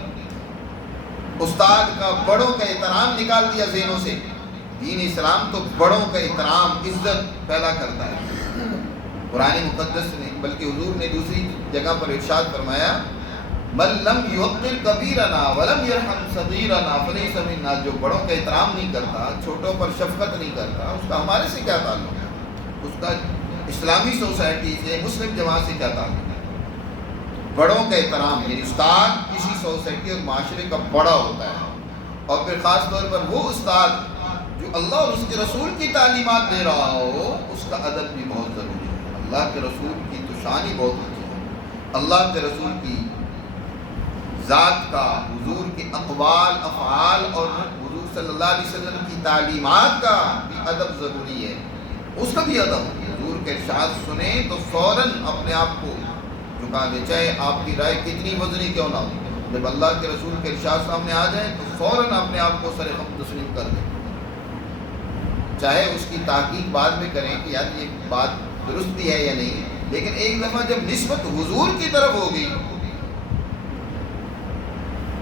استاد کا، بڑوں کا احترام نکال دیا ذہنوں سے۔ دین اسلام تو بڑوں کا احترام، عزت پیدا کرتا ہے۔ قرآن مقدس نے، بلکہ حضور نے دوسری جگہ پر ارشاد فرمایا من لم یوقر کبیرنا ولم یرحم صغیرنا فلیس منا، جو بڑوں کا احترام نہیں کرتا، چھوٹوں پر شفقت نہیں کرتا، اس کا ہمارے سے کیا تعلق ہے؟ اس کا اسلامی سوسائٹی سے، مسلم جماعت سے کیا تعلق ہے؟ بڑوں کا احترام، یعنی استاد کسی سوسائٹی اور معاشرے کا بڑا ہوتا ہے، اور پھر خاص طور پر وہ استاد جو اللہ اور اس کے رسول کی تعلیمات دے رہا ہو، اس کا ادب بھی بہت ضروری ہے۔ اللہ کے رسول کی تو شان ہی بہت اونچی ہے، اللہ کے رسول کی ذات کا، حضور کے اقوال افعال اور حضور صلی اللہ علیہ وسلم کی تعلیمات کا بھی ادب ضروری ہے، اس کا بھی ادب۔ حضور کے ارشاد سنیں تو فوراً اپنے آپ کو جھکا دے، چاہے آپ کی رائے کتنی وزنی کیوں نہ ہو۔ جب اللہ کے رسول کے ارشاد سامنے آ جائے تو فوراً اپنے آپ کو سر خم تسلیم کر دیں، چاہے اس کی تحقیق بعد میں کریں کہ یار یہ بات درست بھی ہے یا نہیں، لیکن ایک دفعہ جب نسبت حضور کی طرف ہوگی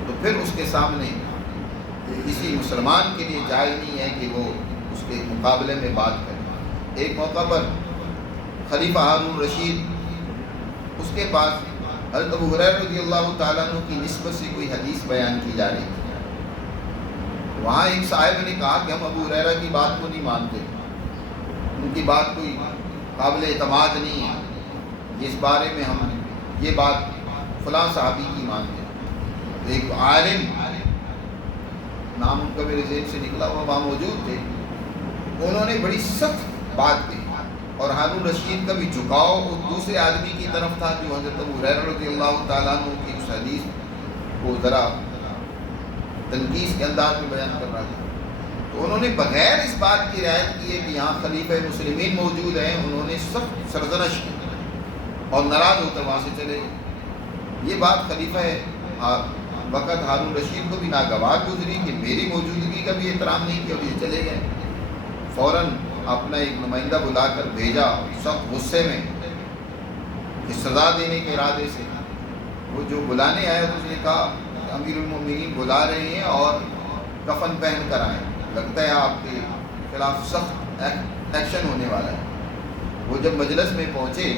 تو پھر اس کے سامنے کسی مسلمان کے لیے جائز نہیں ہے کہ وہ اس کے مقابلے میں بات کرے۔ ایک موقع پر خلیفہ ہارون رشید، اس کے پاس حضرت ابو ہریرہ رضی اللہ تعالیٰ عنہ کی نسبت سے کوئی حدیث بیان کی جا رہی تھی۔ وہاں ایک صاحب نے کہا کہ ہم ابو ہریرہ کی بات کو نہیں مانتے، ان کی بات کوئی قابل اعتماد نہیں ہے، اس بارے میں ہم یہ بات فلاں صحابی کی مانتے ہیں۔ ایک عالم، نام ان کا میرے ذہن سے نکلا ہوا، وہاں موجود تھے، انہوں نے بڑی سخت بات کہی، اور ہارون رشید کا بھی جھکاؤ اس دوسرے آدمی کی طرف تھا جو حضرت ابو ہریرہ رضی اللہ تعالیٰ عنہ کی اس حدیث کو ذرا تنقید کے انداز میں بیان کر رہا تھا۔ تو انہوں نے بغیر اس بات کی رعایت کی ہے کہ یہاں خلیفہ مسلمین موجود ہیں، انہوں نے سخت سرزنش کی اور ناراض ہو کر وہاں سے چلے گئے۔ یہ بات خلیفہ وقت ہارون رشید کو بھی ناگوار گزری کہ میری موجودگی کا بھی احترام نہیں کیا، اور یہ چلے گئے۔ فوراً اپنا ایک نمائندہ بلا کر بھیجا سخت غصے میں کہ سزا دینے کے ارادے سے۔ وہ جو بلانے آیا تو اس نے کہا کہ امیر المومنین بلا رہے ہیں اور کفن پہن کر آئیں، لگتا ہے آپ کے خلاف سخت ایکشن ہونے والا ہے۔ وہ جب مجلس میں پہنچے،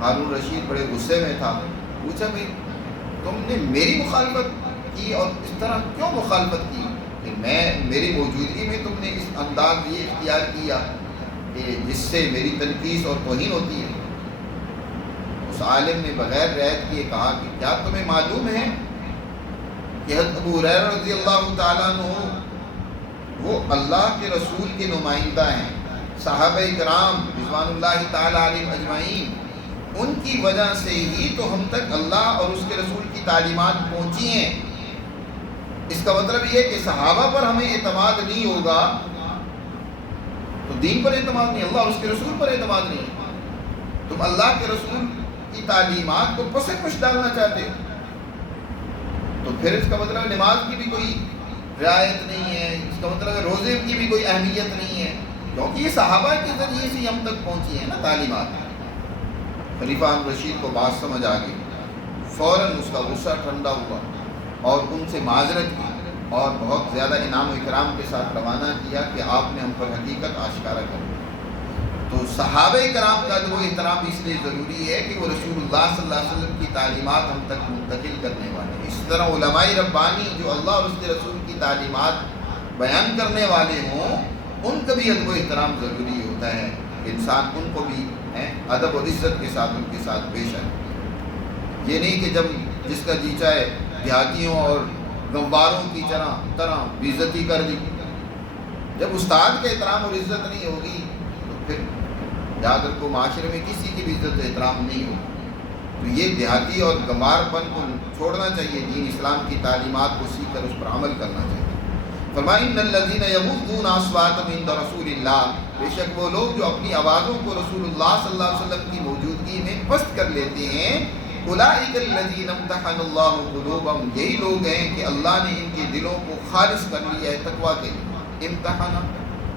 ہارون رشید بڑے غصے میں تھا، پوچھا بھائی تم نے میری مخالفت کی اور اس طرح کیوں مخالفت کی کہ میری موجودگی میں تم نے اس انداز یہ اختیار کیا کہ جس سے میری تنقید اور توہین ہوتی ہے؟ اس عالم نے بغیر رعایت کیے کہا کہ کیا تمہیں معلوم ہے کہ حضرت ابو ہریرہ رضی اللہ تعالیٰ عنہ وہ اللہ کے رسول کے نمائندہ ہیں، صحابہ کرام رضوان اللہ تعالیٰ علیہم اجمعین، ان کی وجہ سے ہی تو ہم تک اللہ اور اس کے رسول کی تعلیمات پہنچی ہیں۔ اس کا مطلب یہ کہ صحابہ پر ہمیں اعتماد نہیں ہوگا تو دین پر اعتماد نہیں، اللہ اور اس کے رسول پر اعتماد نہیں۔ تم اللہ کے رسول کی تعلیمات کو پس پش ڈالنا چاہتے ہو تو پھر اس کا مطلب نماز کی بھی کوئی رعایت نہیں ہے، اس کا مطلب روزے کی بھی کوئی اہمیت نہیں ہے، کیونکہ یہ صحابہ کے ذریعے سے ہم تک پہنچی ہیں نا تعلیمات۔ خلیفہ ہارون رشید کو بات سمجھ آ گئی، فوراً اس کا غصہ ٹھنڈا ہوا اور ان سے معذرت کی اور بہت زیادہ انعام و اکرام کے ساتھ روانہ کیا کہ آپ نے ہم پر حقیقت آشکارا کر دی۔ تو صحابہ کرام کا وہ احترام اس لیے ضروری ہے کہ وہ رسول اللہ صلی اللہ علیہ وسلم کی تعلیمات ہم تک منتقل کرنے والے ہیں۔ اس طرح علماء ربانی جو اللہ اور اس کے رسول کی تعلیمات بیان کرنے والے ہوں، ان کا بھی ادب و احترام ضروری ہوتا ہے کہ انسان ان کو بھی ادب اور عزت کے ساتھ ان کے ساتھ پیش آئے۔ یہ نہیں کہ جب جس کا جی چاہے دیہاتیوں اور گنواروں کی طرح بے عزتی کر دی۔ جب استاد کا احترام اور عزت نہیں ہوگی تو پھر یاد رکھو معاشرے میں کسی کی بھی عزت و احترام نہیں ہوگی۔ تو یہ دیہاتی اور گنوار پن کو چھوڑنا چاہیے، دین اسلام کی تعلیمات کو سیکھ کر اس پر عمل کرنا چاہیے۔ فرمایا ان الذین یغضون اصواتهم عند رسول اللہ، بے شک وہ لوگ جو اپنی آوازوں کو رسول اللہ صلی اللہ علیہ وسلم کی موجودگی میں پست کر لیتے ہیں، اولئک الذین امتحن اللہ قلوبهم، یہی لوگ ہیں کہ اللہ نے ان کے دلوں کو خالص کر لیا ہے تقویٰ کے لیے۔ امتحانہ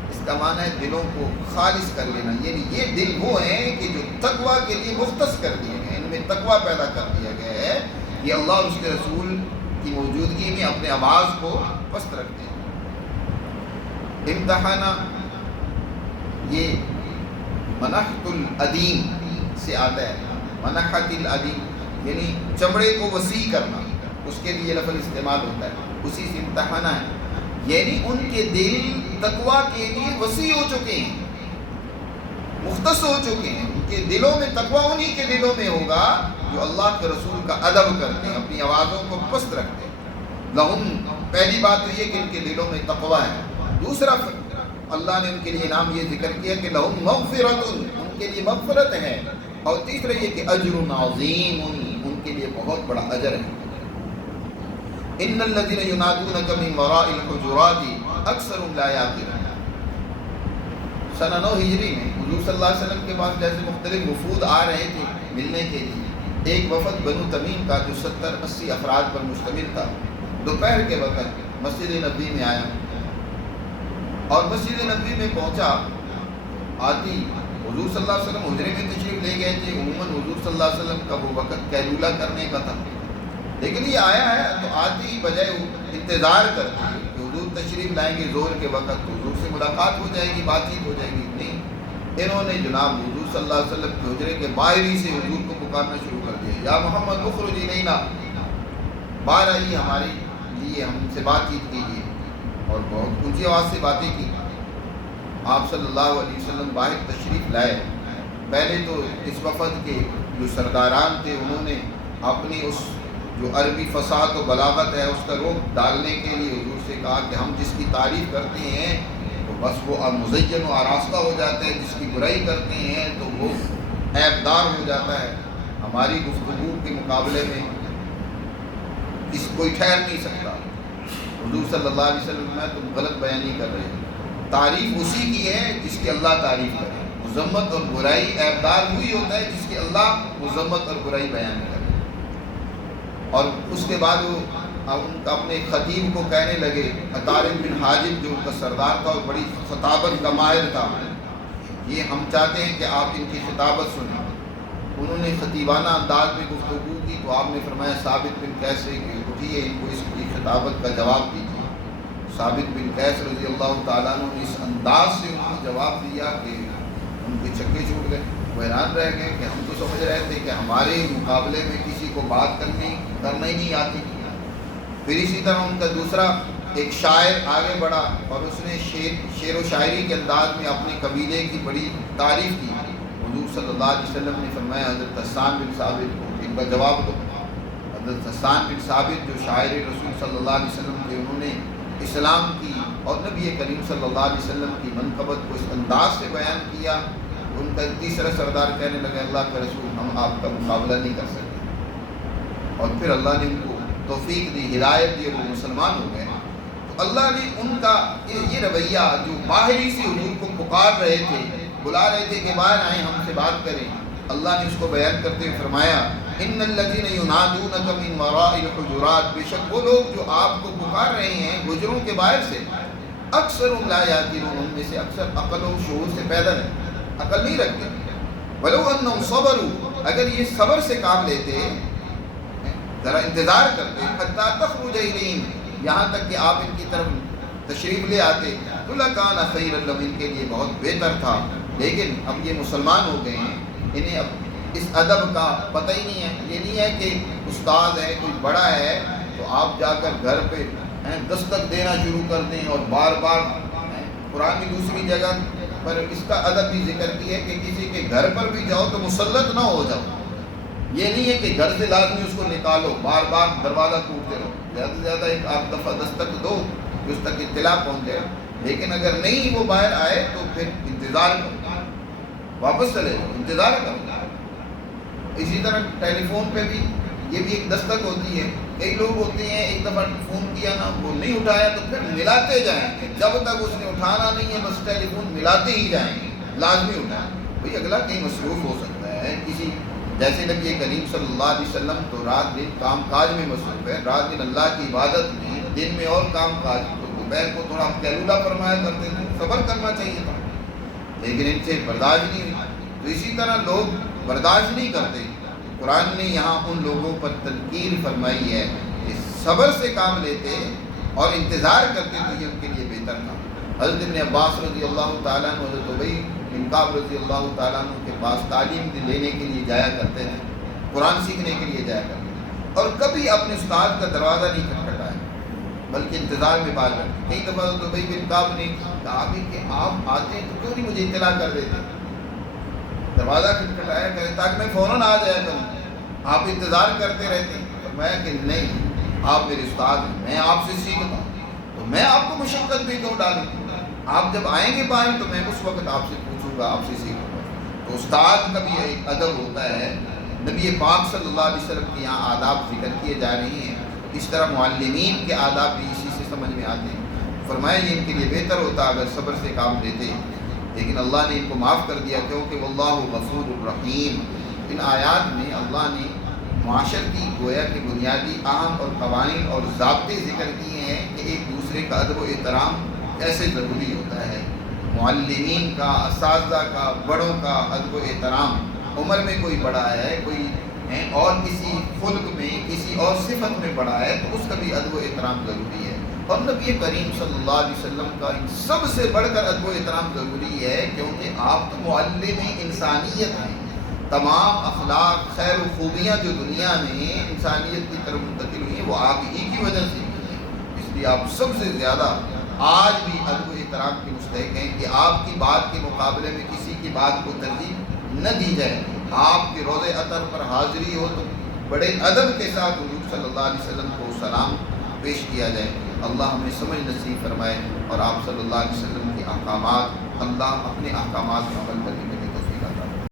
اس کا معنی ہے دلوں کو خالص کر لینا، یعنی یہ دل وہ ہیں کہ جو تقویٰ کے لیے مختص کر دیے گئے، ان میں تقویٰ پیدا کر دیا گیا ہے، یہ اللہ اور اس کے رسول کی موجودگی میں اپنے آواز کو پست رکھتے ہیں۔ امتحانہ یہ منحت العدیم سے آتا ہے، منحت العدیم یعنی چمڑے کو وسیع کرنا، اس کے لیے لفظ استعمال ہوتا ہے، اسی سے امتحانہ ہے، یعنی ان کے دل تقوی کے لیے وسیع ہو چکے ہیں، مختص ہو چکے ہیں، ان کے دلوں میں تقوی انہی کے دلوں میں ہوگا جو اللہ کے رسول کا ادب کرتے ہیں، اپنی آوازوں کو پست رکھتے ہیں۔ لہم، پہلی بات تو یہ کہ ان کے دلوں میں تقوی ہے۔ دوسرا اللہ نے ان کے لیے نام یہ ذکر کیا کہ لہم مغفرۃ، ان کے لیے مغفرت ہے، اور تیسرا یہ کہ اجر عظیم، ان کے لیے بہت بڑا اجر ہے۔ ان الذين ينادونك من وراء الحجرات اکثرهم لا يعقلون۔ سنہ 9 ہجری میں حضور صلی اللہ علیہ وسلم کے پاس جیسے مختلف وفود آ رہے تھے ملنے کے لیے، ایک وفد بنو تمیم کا جو 70-80 افراد پر مشتمل تھا، دوپہر کے وقت مسجد نبوی میں آیا، اور مسجد نبوی میں پہنچا، آتی حضور صلی اللہ علیہ وسلم حجرے میں تشریف لے گئے تھے۔ عموماً حضور صلی اللہ علیہ وسلم کا وہ وقت قیلولہ کرنے کا تھا، لیکن یہ آیا ہے تو آتی ہی بجائے انتظار کرتے ہیں کہ حضور تشریف لائیں گے ظہر کے وقت، حضور سے ملاقات ہو جائے گی، بات چیت ہو جائے گی، نہیں، انہوں نے جناب حضور صلی اللہ علیہ وسلم کے حجرے کے باہر ہی سے حضور کو پکارنا شروع کر دیا، یا محمد اخرج الینا، باہر آئیے ہمارے لیے، ہم سے بات چیت کیجیے، اور بہت اونچی آواز سے باتیں کی۔ آپ صلی اللہ علیہ وسلم باہر تشریف لائے، پہلے تو اس وفد کے جو سرداران تھے انہوں نے اپنی اس جو عربی فصاحت و بلاغت ہے اس کا روپ ڈالنے کے لیے حضور سے کہا کہ ہم جس کی تعریف کرتے ہیں تو بس وہ مزین و آراستہ ہو جاتا ہے، جس کی برائی کرتے ہیں تو وہ عیبدار ہو جاتا ہے، ہماری گفتگو کے مقابلے میں اس کوئی ٹھہر نہیں سکتا۔ حضور صلی اللہ علیہ وسلم میں تم غلط بیانی کر رہے ہیں، تعریف اسی کی ہے جس کی اللہ تعریف کرے، مذمت اور برائی عیبدار وہی ہوتا ہے جس کی اللہ مذمت اور برائی بیان کرے۔ اور اس کے بعد وہ اپنے خطیب کو کہنے لگے، عطارد بن حاجب جو ان کا سردار تھا اور بڑی خطابت کا ماہر تھا، یہ ہم چاہتے ہیں کہ آپ ان کی خطابت سنیں۔ انہوں نے خطیبانہ انداز میں گفتگو کی تو آپ نے فرمایا ثابت بن قیس سے کہ اٹھیے ان کو اس کی خطابت کا جواب دیجیے۔ ثابت بن قیس رضی اللہ تعالیٰ عنہ نے اس انداز سے ان کو جواب دیا کہ ان کے چکے چھوٹ گئے، وہ حیران رہ گئے کہ ہم تو سمجھ رہے تھے کہ ہمارے مقابلے میں کسی کو بات کرنا ہی نہیں آتی۔ پھر اسی طرح ان کا دوسرا ایک شاعر آگے بڑھا اور اس نے شعر و شاعری کے انداز میں اپنے قبیلے کی بڑی تعریف کی۔ حضور صلی اللہ علیہ وسلم نے فرمایا حضرت حسان بن ثابت کو ان کا جواب دو۔ حضرت حسان بن ثابت جو شاعر رسول صلی اللہ علیہ وسلم تھے، انہوں نے اسلام کی اور نبی کریم صلی اللہ علیہ وسلم کی منقبت کو اس انداز سے بیان کیا۔ ان کا تیسرا سردار کہنے لگا اللہ کا رسول ہم آپ کا مقابلہ نہیں کر سکتے، اور پھر اللہ نے ان کو توفیق دی، ہدایت دی، اور وہ مسلمان ہو گئے۔ تو اللہ نے ان کا یہ رویہ جو باہری سے حضور کو پکار رہے تھے، بلا رہے تھے کہ باہر آئیں ہم سے بات کریں، اللہ نے اس کو بیان کرتے ہوئے فرمایا ان الذین ینادونک من وراء الحجرات، بے شک وہ لوگ جو آپ کو پکار رہے ہیں حجروں کے باہر سے، اکثرهم لا یعقلون، ان میں سے اکثر عقل و شعور سے پیدل ہیں، عقل نہیں رکھتے۔ ولو انہم صبروا، اگر یہ صبر سے کام لیتے، ذرا انتظار کرتے، حتی تخرج الیہم، یہاں تک کہ آپ ان کی طرف تشریف لے آتے، تو لکان خیر لہم، ان کے لیے بہت بہتر تھا، لیکن اب یہ مسلمان ہو گئے ہیں، انہیں اب اس ادب کا پتہ ہی نہیں ہے۔ یہ نہیں ہے کہ استاد ہے، کوئی بڑا ہے تو آپ جا کر گھر پہ دستک دینا شروع کر دیں اور بار بار قرآن کی دوسری جگہ پر اس کا ادب بھی ذکر کی ہے کہ کسی کے گھر پر بھی جاؤ تو مسلط نہ ہو جاؤ۔ یہ نہیں ہے کہ گھر سے لازمی اس کو نکالو، بار بار دروازہ ٹوٹتے رہو، زیادہ سے زیادہ ایک آدھ دفعہ دستک دو کہ اس تک اطلاع پہنچ جائے، لیکن اگر نہیں وہ باہر آئے تو پھر انتظار کرو، واپس چلے جاؤ، انتظار کرو۔ اسی طرح ٹیلی فون پہ بھی یہ بھی ایک دستک ہوتی ہے، کئی لوگ ہوتے ہیں ایک دفعہ فون کیا نا وہ نہیں اٹھایا تو پھر ملاتے جائیں گے، جب تک اس نے اٹھانا نہیں ہے بس ٹیلی فون ملاتے ہی جائیں گے، لازمی اٹھائیں۔ بھئی اگلا کہیں مصروف ہو سکتا ہے، کسی جیسے نبی کریم صلی اللہ علیہ وسلم تو رات دن کام کاج میں مصروف ہے، رات دن اللہ کی عبادت میں، دن میں اور کام کاج، تو دوپہر کو تھوڑا قیلولہ فرمایا کرتے تھے، صبر کرنا چاہیے تھا، لیکن ان سے برداشت نہیں ہوئی۔ تو اسی طرح لوگ برداشت نہیں کرتے۔ قرآن نے یہاں ان لوگوں پر تنقیر فرمائی ہے کہ صبر سے کام لیتے اور انتظار کرتے تو یہ ان کے لیے بہتر تھا۔ حضرت ابن عباس رضی اللہ تعالیٰ عنہ حضرت ابی بن کعب رضی اللہ تعالیٰ عنہ کے پاس تعلیم لینے کے لیے جایا کرتے تھے، قرآن سیکھنے کے لیے جایا کرتے تھے، اور کبھی اپنے استاد کا دروازہ نہیں کھٹکھٹایا بلکہ انتظار میں بات کرتے۔ کئی دفعہ تو بھائی بن کعب نے کہا کہ آپ آتے ہیں تو کیوں نہیں مجھے اطلاع کر دیتے، دروازہ کھٹکھٹایا کریں تاکہ میں فوراً آ جایا کروں، آپ انتظار کرتے رہتے ہیں۔ فرمایا کہ نہیں، آپ میرے استاد ہیں، میں آپ سے سیکھتا ہوں، تو میں آپ کو مشقت بھی کیوں ڈالوں، آپ جب آئیں گے باہر تو میں اس وقت آپ سے پوچھوں گا، آپ سے سیکھوں گا۔ تو استاد کا بھی ایک ادب ہوتا ہے۔ نبی پاک صلی اللہ علیہ وسلم کے یہاں آداب ذکر کیے جا رہے ہیں، اس طرح معلمین کے آداب بھی اسی سے سمجھ میں آتے ہیں۔ فرمایا یہ ان کے لیے بہتر ہوتا اگر صبر سے کام لیتے، لیکن اللہ نے ان کو معاف کر دیا کیونکہ واللہ غفور الرحیم۔ ان آیات میں اللہ نے معاشرتی گویا کہ بنیادی اہم اور قوانین اور ضابطے ذکر کیے ہیں کہ ایک دوسرے کا ادب و احترام کیسے ضروری ہوتا ہے۔ معلمین کا، اساتذہ کا، بڑوں کا ادب و احترام، عمر میں کوئی بڑا ہے، کوئی ہے اور کسی خلق میں، کسی اور صفت میں بڑا ہے تو اس کا بھی ادب و احترام ضروری ہے۔ اور نبی کریم صلی اللہ علیہ وسلم کا ان سب سے بڑھ کر ادب و احترام ضروری ہے، کیونکہ آپ تو معلم انسانیت ہیں۔ تمام اخلاق، خیر و خوبیاں جو دنیا میں انسانیت کی طرف منتقل ہوئی ہیں وہ آپ ہی کی وجہ سے ہوئی ہیں۔ اس لیے آپ سب سے زیادہ آج بھی ادب و احترام کے مستحق ہیں کہ آپ کی بات کے مقابلے میں کسی کی بات کو ترجیح نہ دی جائے۔ آپ کے روضہ اطہر پر حاضری ہو تو بڑے ادب کے ساتھ حضور صلی اللہ علیہ وسلم کو سلام پیش کیا جائے۔ اللہ ہمیں سمجھ نصیب فرمائے اور آپ صلی اللہ علیہ وسلم کے احکامات، اللہ اپنے احکامات میں عمل کرنے